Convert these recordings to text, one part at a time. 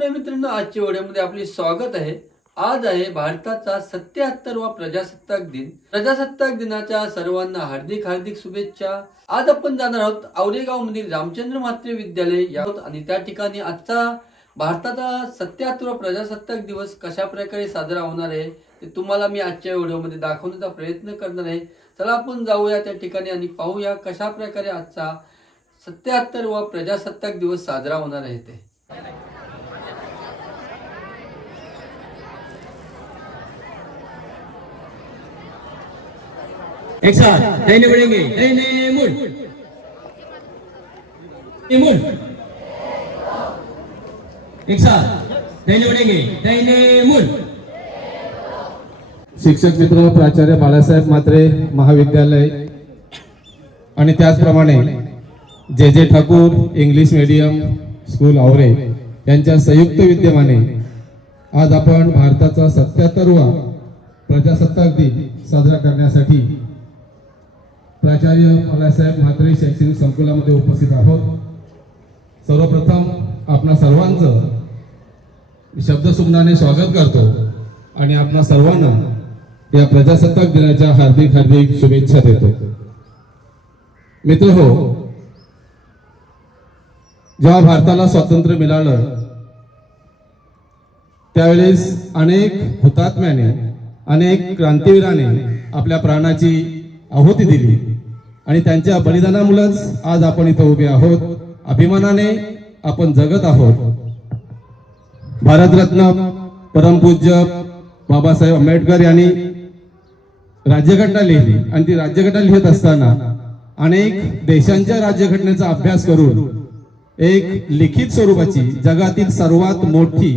नमस्कार मित्रांनो, आजच्या व्हिडिओमध्ये आपले स्वागत आहे। आज आहे भारताचा 77वा प्रजासत्ताक दिन। प्रजासत्ताक दिनाच्या सर्वांना हार्दिक हार्दिक शुभेच्छा। आज आपण जाणार आहोत औरेगाव मधील रामचंद्र म्हात्रे विद्यालय यात आणि त्या ठिकाणी आजचा भारताचा 77वा प्रजासत्ताक दिवस कशा प्रकारे साजरा होणार आहे ते तुम्हाला मी आजच्या व्हिडिओमध्ये दाखवण्याचा प्रयत्न करणार आहे। चला आपण जाऊया त्या ठिकाणी आणि पाहूया कशा प्रकारे आजचा 77वा प्रजासत्ताक दिवस साजरा होणार आहे ते। एक साथ दाहिने बढ़ेंगे, दाहिने मुड़, मुड़, एक साथ दाहिने बढ़ेंगे, दाहिने मुड़। शिक्षक मित्र प्राचार्य बाळासाहेब म्हात्रे महाविद्यालय आणि त्याचप्रमाणे जे ठाकूर इंग्लिश मीडियम स्कूल औरे यांच्या संयुक्त विद्यमाने आज आपण भारताचा 77वा प्रजासत्ताक दिन साजरा करण्यासाठी प्राचार्य बाळासाहेब म्हात्रे शैक्षणिक संकुलामध्ये उपस्थित आहोत। सर्वप्रथम आपणा सर्वांचं शब्दसुमनाने स्वागत करतो आणि आपणा सर्वांना या प्रजासत्ताक दिनाच्या हार्दिक हार्दिक शुभेच्छा देतो। मित्र हो, जेव्हा भारताला स्वातंत्र्य मिळालं त्यावेळेस अनेक हुतात्म्याने अनेक क्रांतिवीराने आपल्या प्राणाची आहुती दिली आणि त्यांच्या बलिदानामुळेच आज आपण इथं उभे आहोत। अभिमानाने आपण जगत आहोत। भारतरत्न परमपूज्य बाबासाहेब आंबेडकर यांनी राज्यघटना लिहिली आणि ती राज्यघटना लिहित असताना अनेक देशांच्या राज्यघटनेचा अभ्यास करून एक लिखित स्वरूपाची जगातील सर्वात मोठी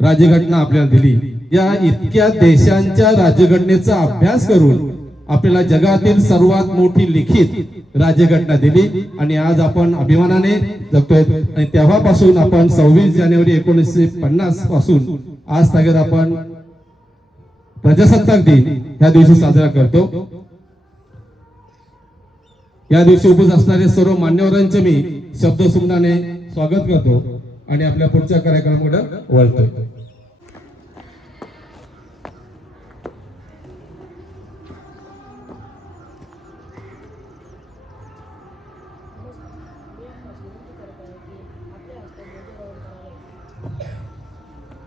राज्यघटना आपल्याला दिली। या इतक्या देशांच्या राज्यघटनेचा अभ्यास करून आपल्याला जगातील सर्वात मोठी लिखित राज्यघटना दिली आणि आज आपण अभिमानाने जगतोय। आणि तेव्हापासून आपण 26 जानेवारी 1950 पासून आज तागत आपण प्रजासत्ताक दिन ह्या दिवशी साजरा करतो। या दिवशी उपस्थित असणारे सर्व मान्यवरांचे मी शब्दसुमनाने स्वागत करतो आणि आपल्या पुढच्या कार्यक्रमाकडे वळतो।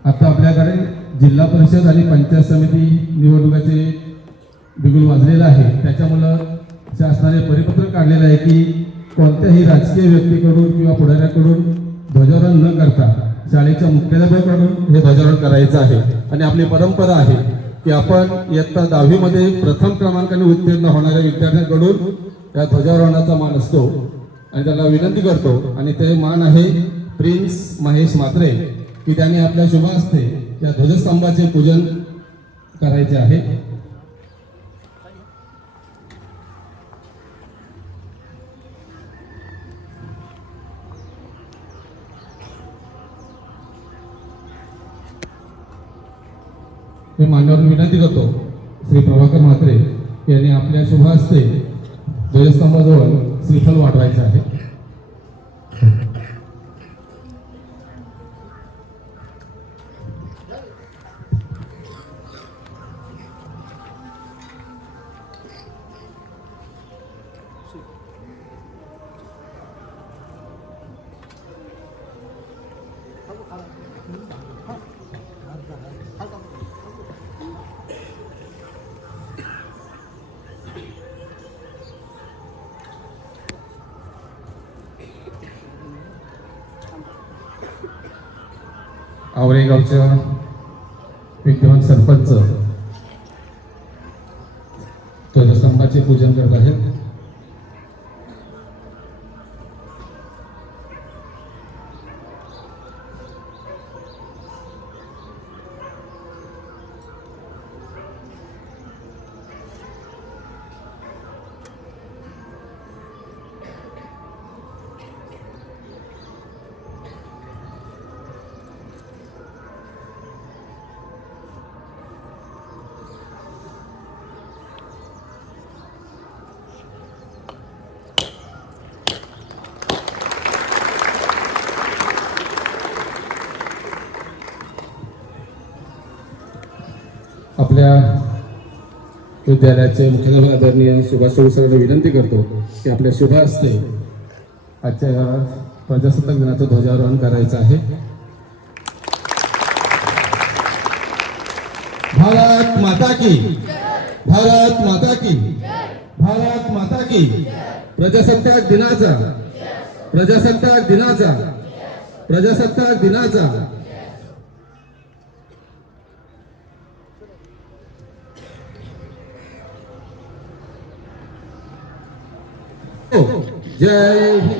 आता आपल्याकडे जिल्हा परिषद आणि पंचायत समिती निवडणुकाचे बिगुल वाजलेलं आहे। त्याच्यामुळे शासनाने परिपत्रक काढलेलं आहे की कोणत्याही राजकीय व्यक्तीकडून किंवा पुढाऱ्याकडून ध्वजारोहण न करता शाळेच्या मुख्याध्यापकाकडून हे ध्वजारोहण करायचं आहे। आणि आपली परंपरा आहे की आपण इयत्ता 10वी मध्ये प्रथम क्रमांकाने उत्तीर्ण होणाऱ्या विद्यार्थ्यांकडून या ध्वजारोहणाचा मान असतो आणि त्याला विनंती करतो आणि ते मान आहे प्रिन्स महेश म्हात्रे की त्यांनी आपल्या शुभ हस्ते या ध्वजस्तंभाचे पूजन करायचे आहे। मी मान्यवरांना विनंती करतो श्री प्रभाकर म्हात्रे यांनी आपल्या शुभ हस्ते ध्वजस्तंभाजवळ श्रीफल वाटवायचे आहे। औरेगावच्या विद्यमान सरपंच ध्वजस्तंभाचे पूजन करत आहेत। विद्यालयाचे मुख्याध्यापक आदरणीय सुभाष चौगुले सरांना विनंती करतो की आपल्या शुभ हस्ते आजच्या प्रजासत्ताक दिनाचं ध्वजारोहण करायचं आहे. भारत माता की, भारत माता की, भारत माता की. प्रजासत्ताक दिनाचा, प्रजासत्ताक दिनाचा, प्रजासत्ताक दिनाचा. जय हिंद.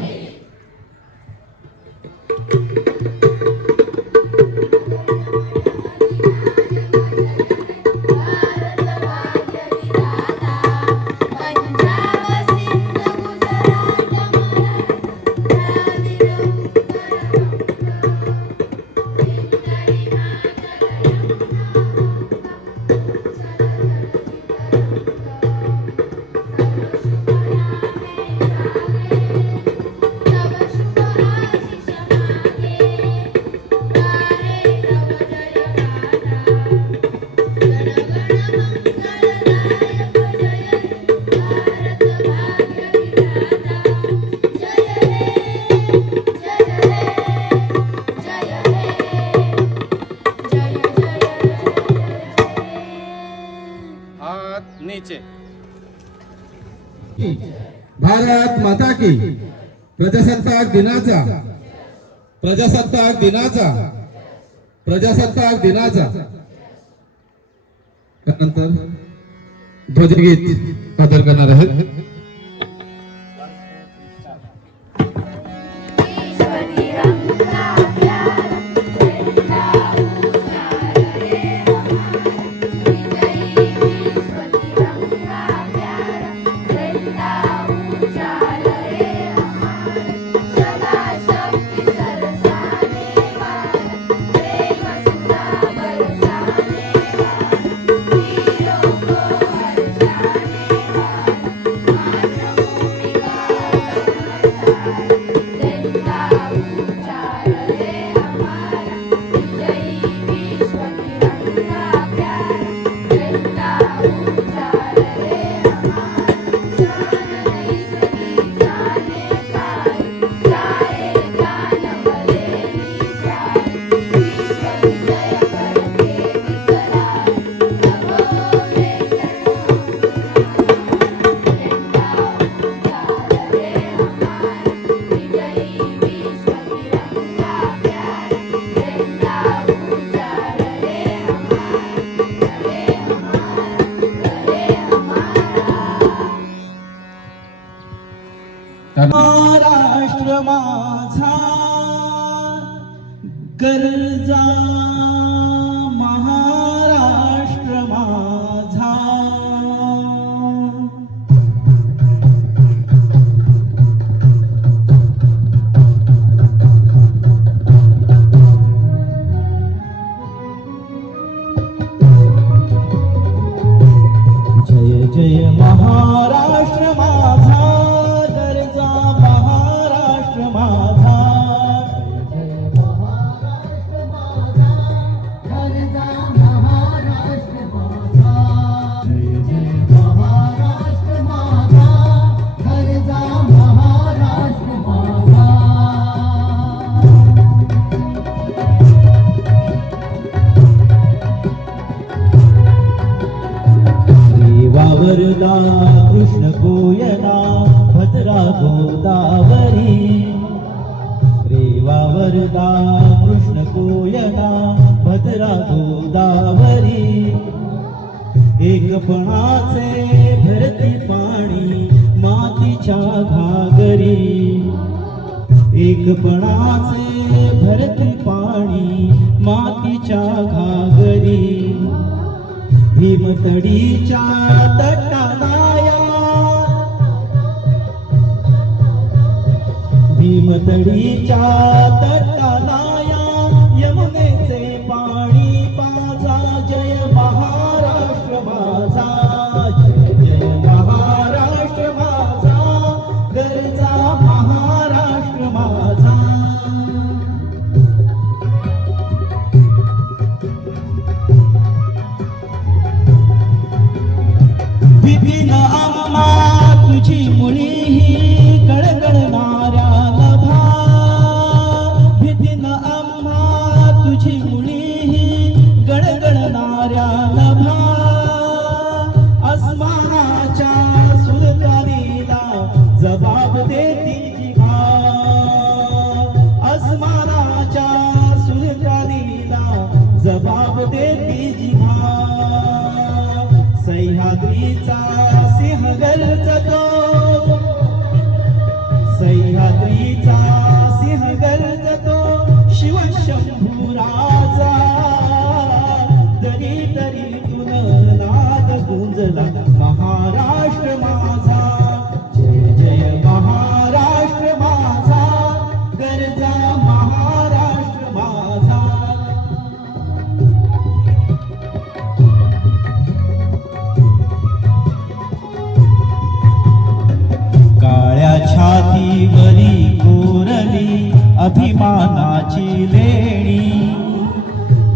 भारत माता की. प्रजासत्ताक दिनाचा, प्रजासत्ताक दिनाचा, प्रजासत्ताक दिनाचा. त्यानंतर ध्वजगीत सादर करणार आहेत. महाराष्ट्र माझा गरजा, महाराष्ट्र माझा. जय जय महाराष्ट्र माझा गरजा, महाराष्ट्र माझा. वरदा कृष्ण गोयना भद्रा गोदावरी. रेवा वरदा कृष्ण गोयना भद्रा गोदावरी. एकपणाचे भरती पाणी मातीच्या घागरी. एकपणाचे भरती पाणी मातीच्या घागरी. भीमतडीच्या तटालाया, भीमतडीच्या तटालाया यमुनेचे पाणी पाजा. जय महाराष्ट्र माझा, जय जय महाराष्ट्र माझा गरजा, महाराष्ट्र माझा. भीतीन आम्हा तुझी मुळी ही गडगडणाऱ्या नभा भीतीन आम्हा तुझी मुळी ही गडगडणाऱ्या नभा आसमानाच्या सुलतानीला जबाब देती जिभा आसमानाच्या सुलतानीला जबाब देती जिभा सह्याद्रीचा सिंह गर्जतो सह्याद्रीचा सिंह गर्जतो शिवशंभू राजा दरी दरीतून नाद गुंजला महाराष्ट्र माझा जय जय महाराष्ट्र माझा गर्जा महाराष्ट्र माझा काळ्या छातीवरी कोरली अभिमानाची लेणी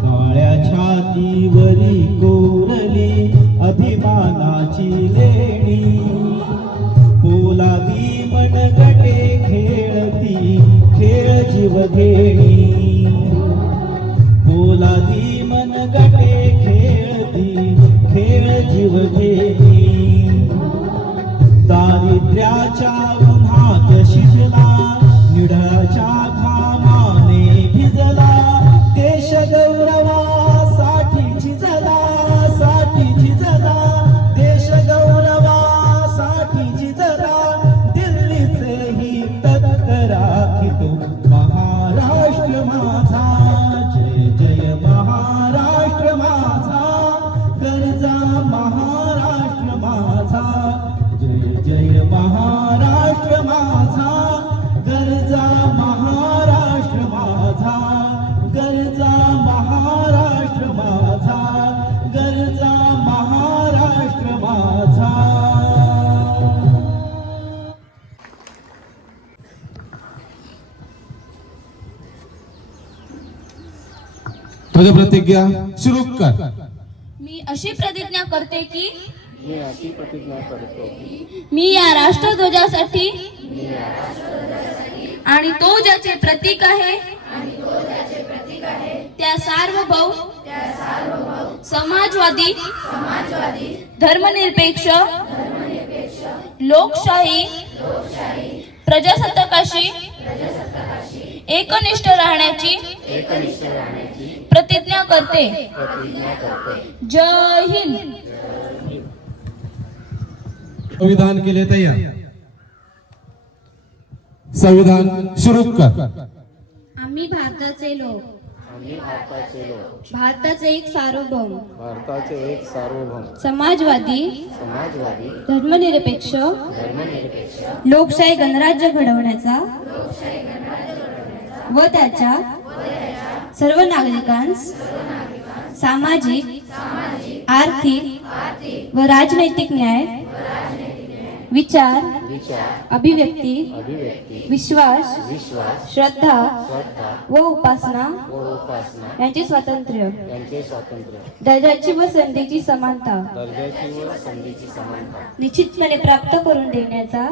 काळ्या छातीवरी कोरली अभिमानाची लेणी पोलादी मनगटे खेळती खेळ जीवघेणी पोलादी मनगटे खेळती खेळ जीवघेणी दारिद्र्याच्या उन्हात शिजला निढळाच्या घामाने भिजला देश गौरवासाठी झिजला देश गौरवासाठी झिजला दिल्लीचे ही तख्त राखितो महाराष्ट्र माझा जय जय महाराष्ट्र माझा गर्जा महाराष्ट्र माझा जय जय महाराष्ट्र माझा गर्जा महाराष्ट्र माझा गर्जा महाराष्ट्र माझा गर्जा महाराष्ट्र माझा तुझ्या प्रतिज्ञा सुरू कर. मी अशी प्रतिज्ञा करते की मी या राष्ट्रध्वजासाठी आणि तो ज्याचे प्रतीक आहे त्या सार्वभौम समाजवादी धर्मनिरपेक्ष लोकशाही प्रजासत्ताकाशी एकनिष्ठ राहण्याची प्रतिज्ञा करते. जय हिंद. संविधान केले तयार. संविधान सुरू कर. आम्ही भारताचे लोक भारताचे एक सार्वभौम समाजवादी धर्मनिरपेक्ष लोकशाही गणराज्य घडवण्याचा व त्याच्या सर्व नागरिकांस सामाजिक आर्थिक व राजनैतिक न्याय विचार अभिव्यक्ती विश्वास श्रद्धा व उपासना यांचे स्वातंत्र्य दर्जाची व संधीची समानता निश्चितपणे प्राप्त करून देण्याचा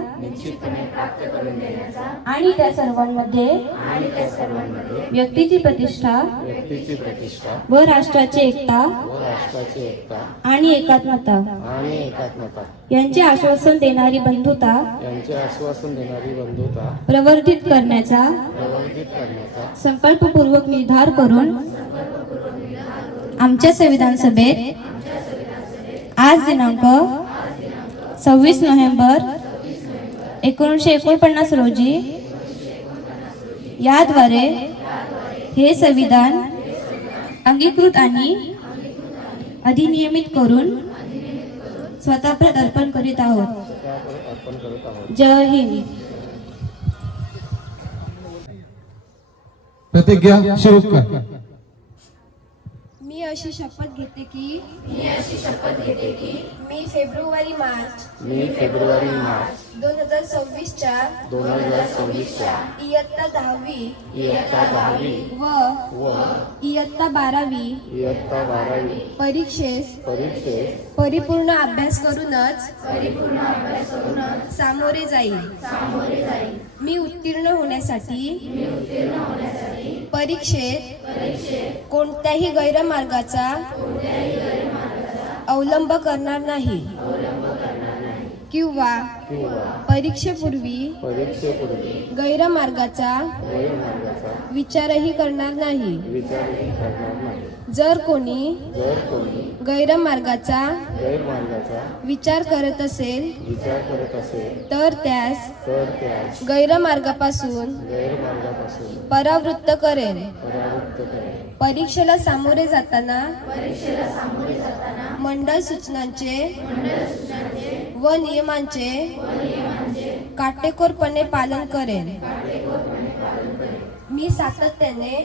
आणि त्या सर्वांमध्ये व्यक्तीची प्रतिष्ठा व राष्ट्राची एकता आणि एकात्मता यांचे आश्वासन देणारी बंधुता प्रवर्धित करण्याचा संकल्पपूर्वक निर्धार करून आमच्या संविधान सभेत आज दिनांक 26 नोव्हेंबर 1949 रोजी याद्वारे हे संविधान अंगीकृत आणि अधिनियमित करून स्वतःप्रत अर्पण करीत आहोत. जय हिंद. प्रतिज्ञा सुरू कर. मी अशी शपथ घेते की मी फेब्रुवारी मार्च 2026च्या 2026च्या इयत्ता 10वी इयत्ता 10वी व इयत्ता 12वी इयत्ता 12वी परीक्षेस परीक्षेस परिपूर्ण अभ्यास करूनच सामोरे जाईल. मी उत्तीर्ण होण्यासाठी परीक्षेत कोणत्याही गैरमार्गाचा अवलंब करणार नाही किंवा परीक्षेपूर्वी परीक्षेपूर्वी गैरमार्गाचा गैरमार्गाचा विचारही करणार नाही. विचारही करणार नाही. जर कोणी जर कोणी गैरमार्गाचा गैरमार्गाचा विचार करत असेल विचार करत असेल तर त्यास तर त्यास गैरमार्गापासून गैरमार्गापासून परावृत्त करेल. परावृत्त करेल. परीक्षेला सामोरे जाताना मंडळ सूचनांचे व नियमांचे काटेकोरपणे पालन करेल. मी सातत्याने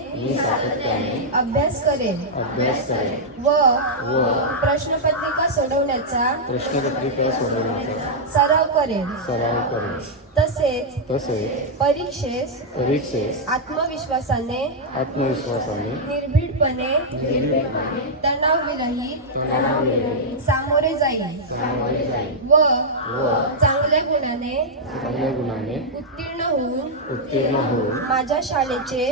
अभ्यास करेल अभ्यास करेल व व प्रश्नपत्रिका सोडवण्याचा प्रश्नपत्रिका सोडवण्याचा सराव करेल. सराव करेल. तसेच तसेच परीक्षेस परीक्षेस आत्मविश्वासाने आत्मविश्वासाने निर्भीडपणे तणावविरहित सामोरे जाईल व चांगल्या गुणाने चांगल्या गुणाने उत्तीर्ण होऊन माझ्या शाळेचे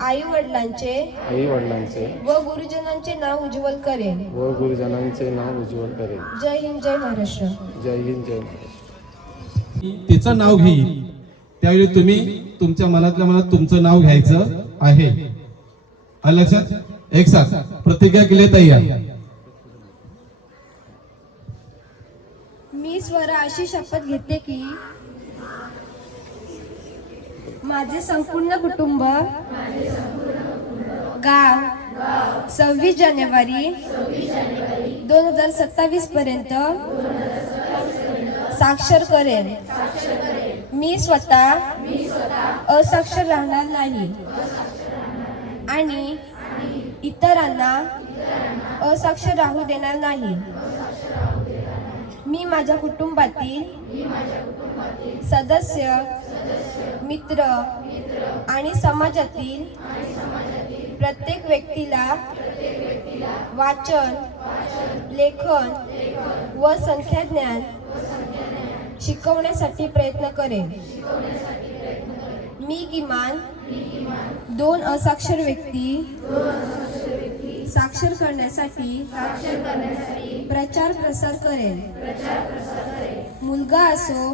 आई वडिलांचे आई वडिलांचे व गुरुजनांचे नाव उज्ज्वल करेल. व गुरुजनांचे नाव उज्ज्वल करेल. जय हिंद, जय महाराष्ट्र. जय हिंद, जय महाराष्ट्र. तिचं नाव घेईल त्यावेळी तुम्ही तुमच्या मनातल्या मनात तुमचं नाव घ्यायचं आहे. आलं लक्षात? एक साथ प्रतिज्ञा केली तयार. मी स्वरा अशी शपथ घेते की माझे संपूर्ण कुटुंब गाव 26 जानेवारी 2027 पर्यंत साक्षर करेन. मी स्वतः असाक्षर राहणार नाही आणि इतरांना असाक्षर राहू देणार नाही. मी माझ्या कुटुंबातील सदस्य, मित्र आणि समाजातील प्रत्येक व्यक्तीला वाचन, लेखन व संख्याज्ञान शिकवण्यासाठी प्रयत्न करेन. मी किमान 2 असाक्षर व्यक्ती साक्षर करण्यासाठी प्रचार प्रसार करेन. मुलगा असो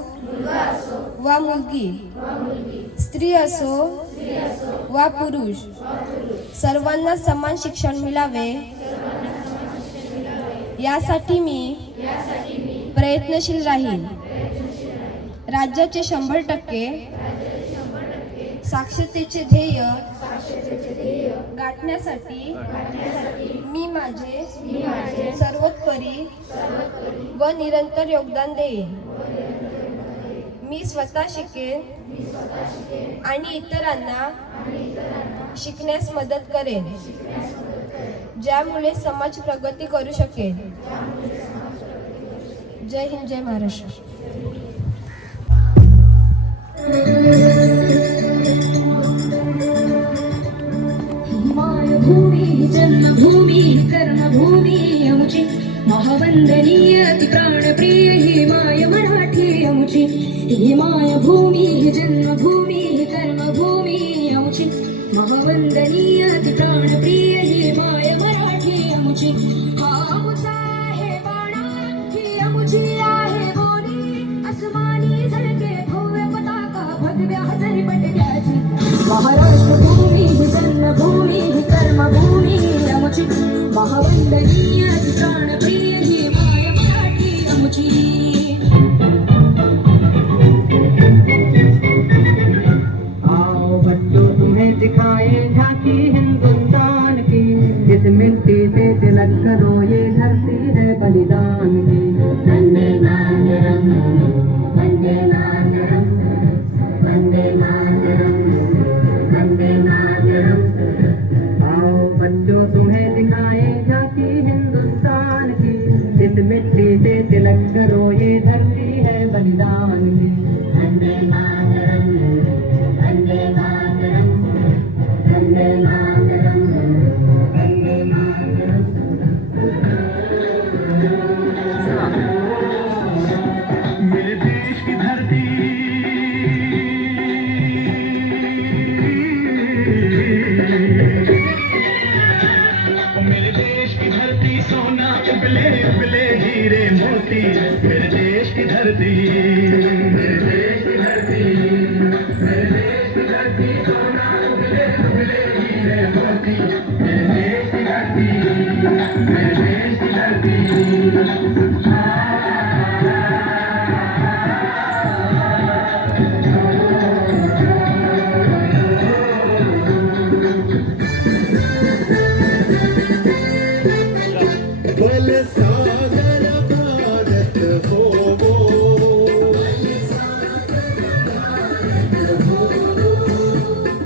वा मुलगी, स्त्री असो वा पुरुष, सर्वांना समान शिक्षण मिळावे यासाठी मी प्रयत्नशील राहील. राज्याचे 100% साक्षरतेचे ध्येय गाठण्यासाठी मी माझे सर्वोत्तरी व निरंतर योगदान देईन. मी स्वतः शिकेन आणि इतरांना शिकण्यास मदत करेन, ज्यामुळे समाज प्रगती करू शकेल. जय हिंद, जय महाराष्ट्र. मायभूमी जन्मभूमी कर्मभूमी अमुची महावंदनीय ती प्राणप्रिय ही माय मराठी अमुची. ही मायभूमी जन्मभूमी कर्मभूमी अमुची महावंदनीय ती प्राणप्रिय ही माय मराठी अमुची. हा अमुचा आहे बाणा, ही अमुची आहे बोली, अस्मानी झळके भव्य पताका भगव्या हजरी पटक्याची. महाराष्ट्र भूमी जन्मभूमी कर्मभूमी अमुची महावंदनीय प्राणप्रिय ही माय मराठी अमुची. आओ बच्चों तुम्हें दिखाए झांकी हिंदुस्तान की, इस मिट्टी से तिलक करो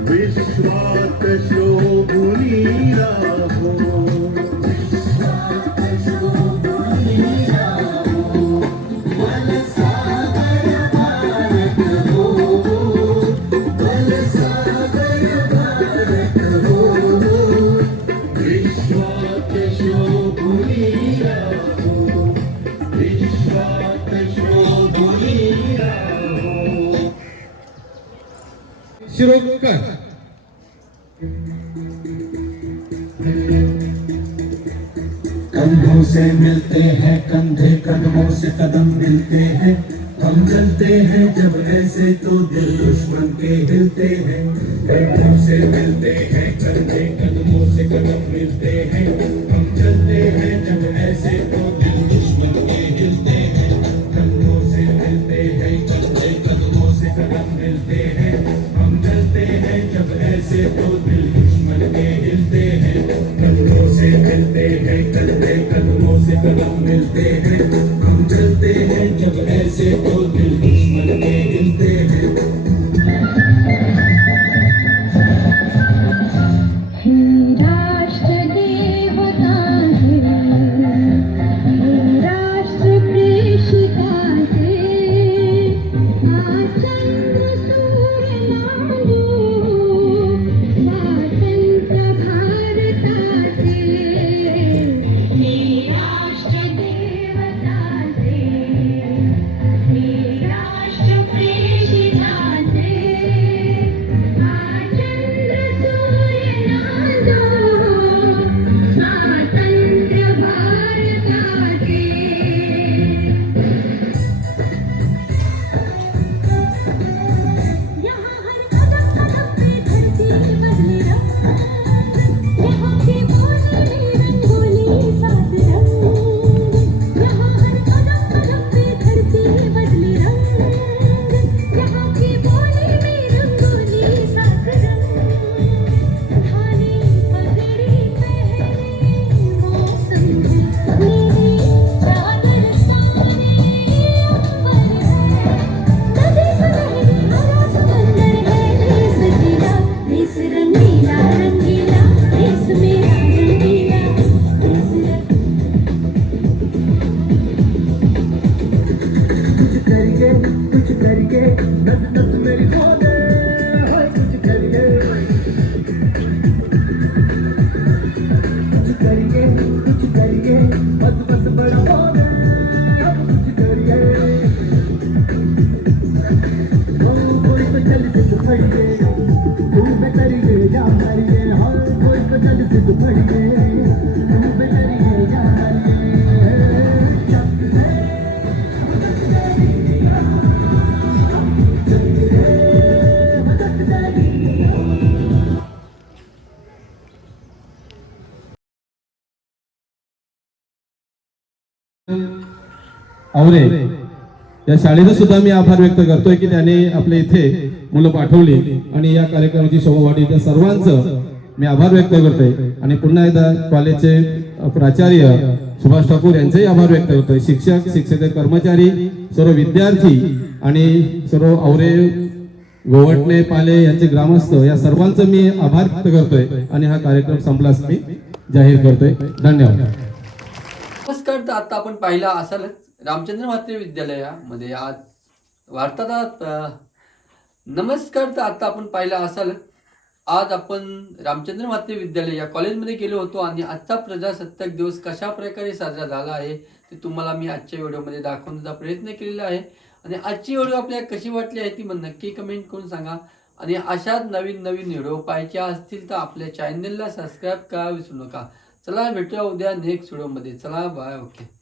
विश्वात शोभुनी राहो विश्वात शोभुनी राहो विश्वात शोभुनी राहो शिरोडकर कंधों से मिलते हैं कंधे कदमों से कदम मिलते हैं हम चलते हैं जब ऐसे तो दिल दुश्मन के हिलते हैं कंधों से मिलते हैं कंधे कदमों से कदम मिलते हैं हम चलते हैं जब ऐसे तो दिल दुश्मन के हिलते हैं कंधों से मिलते हैं कंधे कदमों से कदम मिलते हैं हम चलते हैं जब ऐसे तो दिल दुश्मन के हिलते हैं कंधों से मिलते हैं कंधे कदमों से कदम मिलते हैं हम चलते हैं जब ऐसे तो दिल दुश्मन के हिलते हैं हे राष्ट्र देवता हे राष्ट्र प्रेषिता हे चंद्र सूर्य लालो स्वातंत्र्य भारताचे हे राष्ट्र देवता हे राष्ट्र प्रेषिता चंद्र सूर्य लालो स्वातंत्र्य भारताचे यहाँ हर कदम कदम पे धरती बदले रंग यहाँ की बोली रंगोली सात रंग यहाँ हर कदम कदम पे धरती बदले रंग यहाँ की बोली में रंगोली सात रंग धानी पगड़ी पहने मौसम है नीली चादर सामने अंबर है नदी सुनहरी हरा समंदर है देश गीला देश रंगीला रंगीला देश मेरा रंगीला देश कुछ करिए नस नस मेरी खोदे हाय कुछ करिए बस बस बड़ा होने कुछ करिए ओ कोई तो चल से फड़िए तू बेतरिए या मारिए हाय कोई तो चल से फड़िए तू बेतरिए या मारिए आवरे या शाळेचा सुद्धा मी आभार व्यक्त करतोय की त्याने आपल्या इथे मुलं पाठवली आणि या कार्यक्रमाची शोभा वाढली. त्या सर्वांचं मी आभार व्यक्त करतोय आणि पुन्हा एकदा कॉलेजचे प्राचार्य सुभाष ठाकूर यांचेही आभार व्यक्त करतोय. शिक्षक शिक्षक कर्मचारी सर्व विद्यार्थी आणि सर्व आवरे गोवटणे पाले यांचे ग्रामस्थ या सर्वांचं मी आभार व्यक्त करतोय आणि हा कार्यक्रम संपलाच मी जाहीर करतोय. धन्यवाद. नमस्कार. तर आता आपण पाहिला असालच रामचंद्र म्हात्रे विद्यालयामध्ये आज वार्तालाप नमस्कार. तर आता आपण पाहिला असालच आज आपण रामचंद्र म्हात्रे विद्यालय या कॉलेजमध्ये गेलो होतो आणि आजचा प्रजासत्ताक दिवस कशा प्रकारे साजरा झाला आहे ते तुम्हाला मी आजच्या व्हिडिओमध्ये दाखवण्याचा प्रयत्न केलेला आहे. आणि आजची व्हिडिओ आपल्याला कशी वाटली आहे ती नक्की कमेंट करून सांगा. आणि अशाच नवीन नवीन व्हिडिओ पाहायचे असतील तर आपल्या चॅनलला सबस्क्राईब करा विसरू नका. चला भेटूया उद्या नेक्स्ट व्हिडिओमध्ये. चला बाय. ओके.